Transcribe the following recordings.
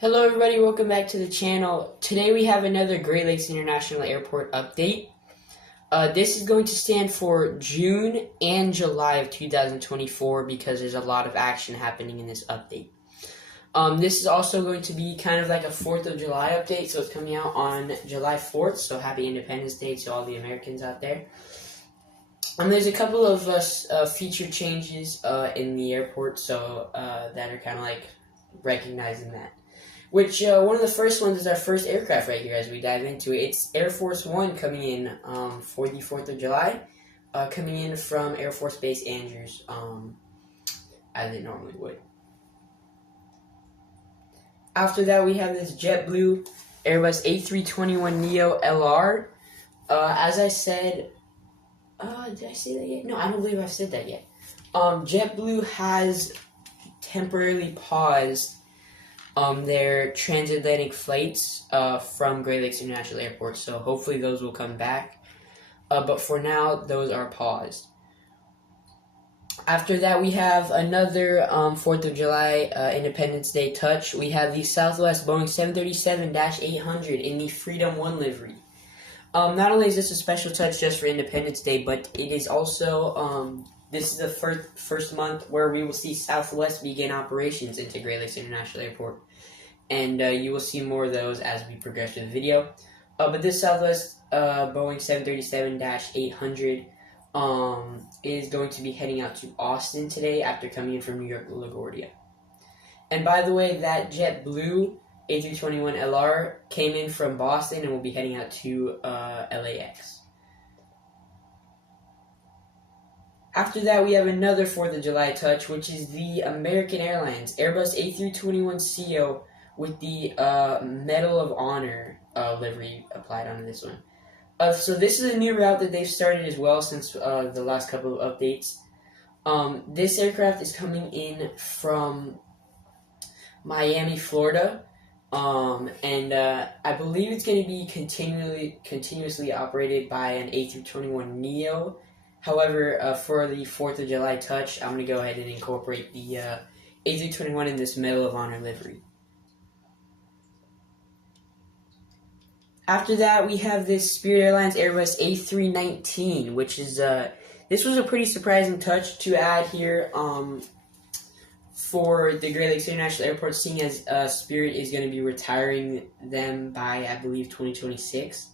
Hello everybody, welcome back to the channel. Today we have another Great Lakes International Airport update. This is going to stand for June and July of 2024 because there's a lot of action happening in this update. This is also going to be kind of like a 4th of July update, so it's coming out on July 4th, so happy Independence Day to all the Americans out there. There's a couple of feature changes in the airport, so that are kind of like recognizing that. Which, one of the first ones is our first aircraft right here as we dive into it. It's Air Force One coming in for the 4th of July, coming in from Air Force Base Andrews, as it normally would. After that, we have this JetBlue Airbus A321neo LR. As I said, did I say that yet? No, I don't believe I've said that yet. JetBlue has temporarily paused their transatlantic flights from Great Lakes International Airport, so hopefully those will come back. But for now, those are paused. After that, we have another 4th of July Independence Day touch. We have the Southwest Boeing 737-800 in the Freedom 1 livery. Not only is this a special touch just for Independence Day, but it is also, this is the first month where we will see Southwest begin operations into Great Lakes International Airport. And you will see more of those as we progress through the video. But this Southwest Boeing 737-800 is going to be heading out to Austin today after coming in from New York LaGuardia. And by the way, that JetBlue A321LR came in from Boston and will be heading out to LAX. After that, we have another 4th of July touch, which is the American Airlines Airbus A321ceo with the Medal of Honor livery applied onto this one. So this is a new route that they've started as well since the last couple of updates. This aircraft is coming in from Miami, Florida, and I believe it's going to be continuously operated by an A321neo. However, for the 4th of July touch, I'm going to go ahead and incorporate the A321 in this Medal of Honor livery. After that, we have this Spirit Airlines Airbus A319, which is, this was a pretty surprising touch to add here for the Great Lakes International Airport, seeing as Spirit is going to be retiring them by, I believe, 2026.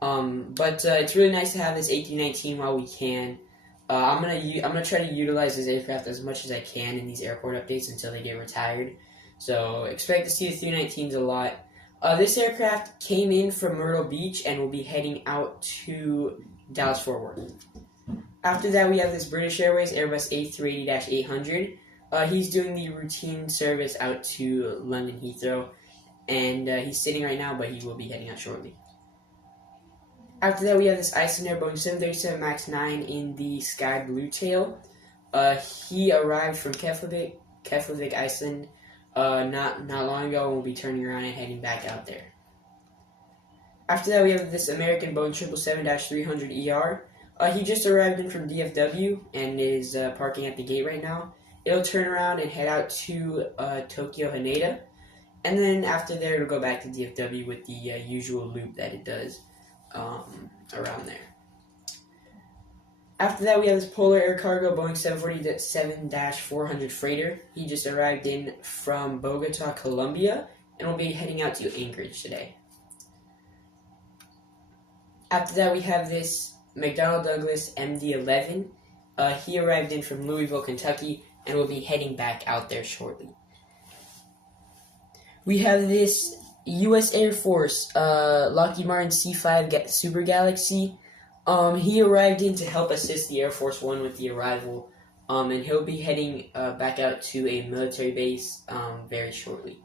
But it's really nice to have this A319 while we can. I'm gonna try to utilize this aircraft as much as I can in these airport updates until they get retired. So expect to see the 319s a lot. This aircraft came in from Myrtle Beach and will be heading out to Dallas-Fort Worth. After that, we have this British Airways Airbus A380-800. He's doing the routine service out to London Heathrow, and he's sitting right now, but he will be heading out shortly. After that, we have this Icelandair Boeing 737 MAX 9 in the Sky Blue Tail. He arrived from Keflavik, Iceland, not long ago, and will be turning around and heading back out there. After that, we have this American Boeing 777-300ER. He just arrived in from DFW and is parking at the gate right now. It'll turn around and head out to Tokyo Haneda, and then after there, it'll go back to DFW with the usual loop that it does around there. After that, we have this Polar Air Cargo Boeing 747-400 freighter. He just arrived in from Bogota, Colombia, and will be heading out to Anchorage today. After that, we have this McDonnell Douglas MD-11. He arrived in from Louisville, Kentucky, and will be heading back out there shortly. We have this U.S. Air Force Lockheed Martin C-5 Super Galaxy. He arrived in to help assist the Air Force One with the arrival, and he'll be heading back out to a military base very shortly.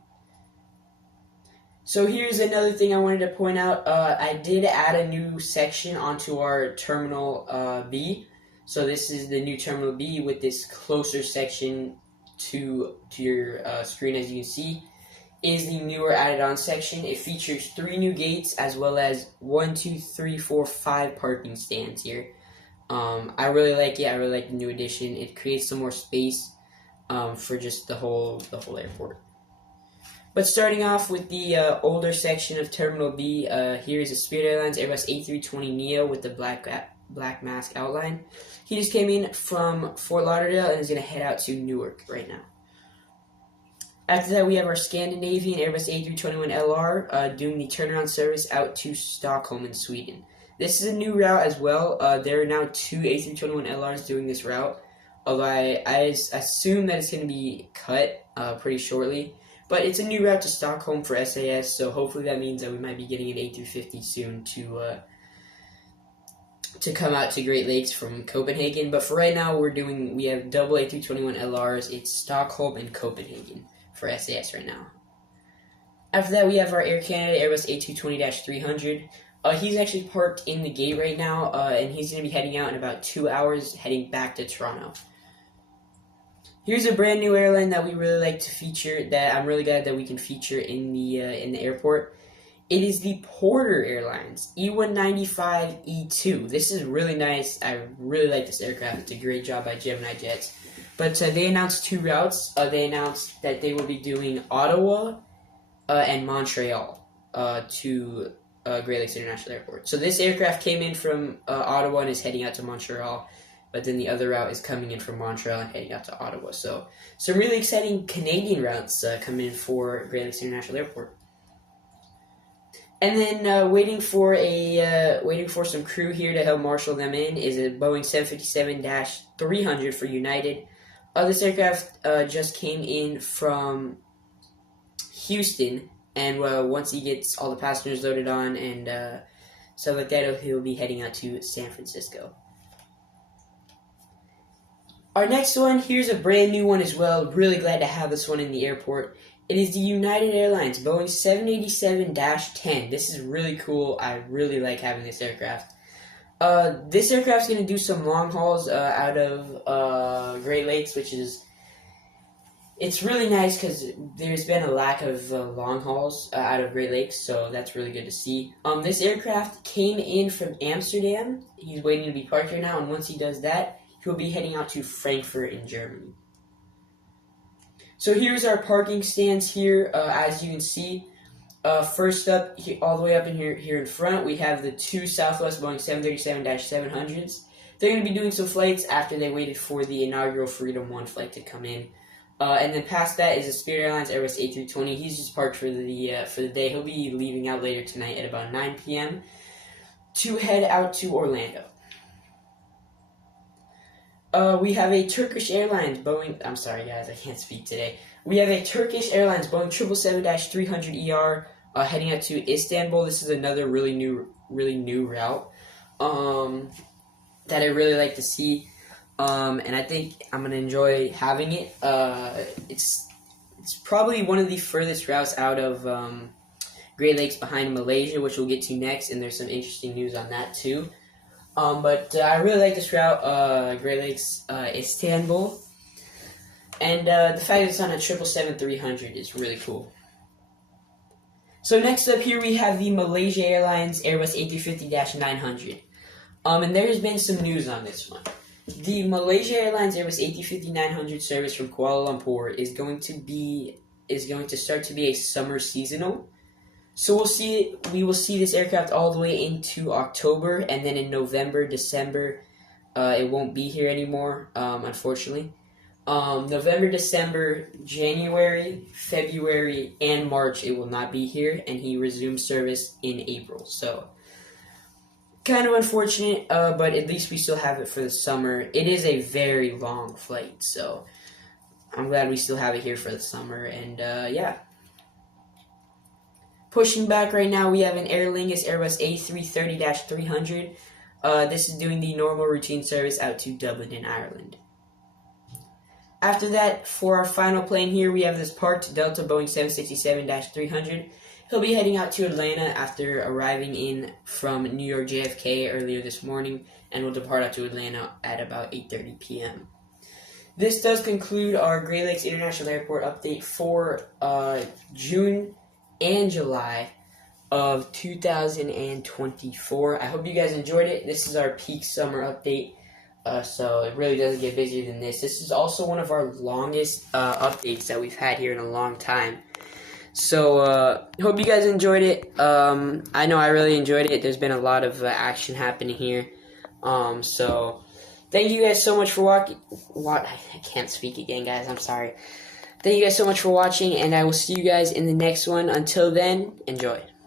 So here's another thing I wanted to point out. I did add a new section onto our Terminal B. So this is the new Terminal B with this closer section to your screen, as you can see. Is the newer added-on section. It features 3 new gates as well as 1, 2, 3, 4, 5 parking stands here. I really like it. I really like the new addition. It creates some more space for just the whole airport. But starting off with the older section of Terminal B, here is a Spirit Airlines Airbus A320neo with the black mask outline. He just came in from Fort Lauderdale and is going to head out to Newark right now. After that, we have our Scandinavian Airbus A321LR doing the turnaround service out to Stockholm in Sweden. This is a new route as well. There are now 2 A321LRs doing this route, although I assume that it's going to be cut pretty shortly. But it's a new route to Stockholm for SAS, so hopefully that means that we might be getting an A350 soon to come out to Great Lakes from Copenhagen. But for right now, we have double A321LRs. It's Stockholm and Copenhagen for SAS right now. After that, we have our Air Canada Airbus A220-300. He's actually parked in the gate right now, and he's going to be heading out in about 2 hours, heading back to Toronto. Here's a brand new airline that we really like to feature, that I'm really glad that we can feature in the airport. It is the Porter Airlines E195-E2. This is really nice. I really like this aircraft. It's a great job by Gemini Jets. But they announced 2 routes. They announced that they will be doing Ottawa and Montreal to Great Lakes International Airport. So this aircraft came in from Ottawa and is heading out to Montreal. But then the other route is coming in from Montreal and heading out to Ottawa. So some really exciting Canadian routes coming in for Great Lakes International Airport. And then waiting for some crew here to help marshal them in is a Boeing 757-300 for United. This aircraft just came in from Houston, and once he gets all the passengers loaded on and stuff like that, he'll be heading out to San Francisco. Our next one, here's a brand new one as well. Really glad to have this one in the airport. It is the United Airlines Boeing 787-10. This is really cool. I really like having this aircraft. This aircraft's going to do some long hauls out of Great Lakes, it's really nice because there's been a lack of long hauls out of Great Lakes, so that's really good to see. This aircraft came in from Amsterdam. He's waiting to be parked here now, and once he does that, he'll be heading out to Frankfurt in Germany. So here's our parking stands here. As you can see, first up, all the way up in here in front, we have the 2 Southwest Boeing 737-700s. They're going to be doing some flights after they waited for the inaugural Freedom 1 flight to come in. And then past that is a Spirit Airlines Airbus A320. He's just parked for the day. He'll be leaving out later tonight at about 9 p.m. to head out to Orlando. We have a Turkish Airlines Boeing... I'm sorry, guys, I can't speak today. We have a Turkish Airlines Boeing 777-300ER heading out to Istanbul. This is another really new route that I really like to see. And I think I'm going to enjoy having it. It's probably one of the furthest routes out of Great Lakes behind Malaysia, which we'll get to next, and there's some interesting news on that too. But I really like this route, Great Lakes, Istanbul. And the fact that it's on a 777-300 is really cool. So next up here we have the Malaysia Airlines Airbus A350-900. And there has been some news on this one. The Malaysia Airlines Airbus A350-900 service from Kuala Lumpur is going to start to be a summer seasonal. So we will see this aircraft all the way into October, and then in November, December, it won't be here anymore, unfortunately. November, December, January, February, and March, it will not be here, and he resumes service in April. So, kind of unfortunate, but at least we still have it for the summer. It is a very long flight, so I'm glad we still have it here for the summer, and yeah. Pushing back right now, we have an Aer Lingus Airbus A330-300. This is doing the normal routine service out to Dublin in Ireland. After that, for our final plane here, we have this parked Delta Boeing 767-300. He'll be heading out to Atlanta after arriving in from New York JFK earlier this morning, and will depart out to Atlanta at about 8:30 p.m. This does conclude our Great Lakes International Airport update for June and July of 2024. I hope you guys enjoyed it. This is our peak summer update, so it really doesn't get busier than this. This is also one of our longest updates that we've had here in a long time. So, hope you guys enjoyed it. I know I really enjoyed it. There's been a lot of action happening here. So, thank you guys so much for watching. I can't speak again, guys. I'm sorry. Thank you guys so much for watching, and I will see you guys in the next one. Until then, enjoy.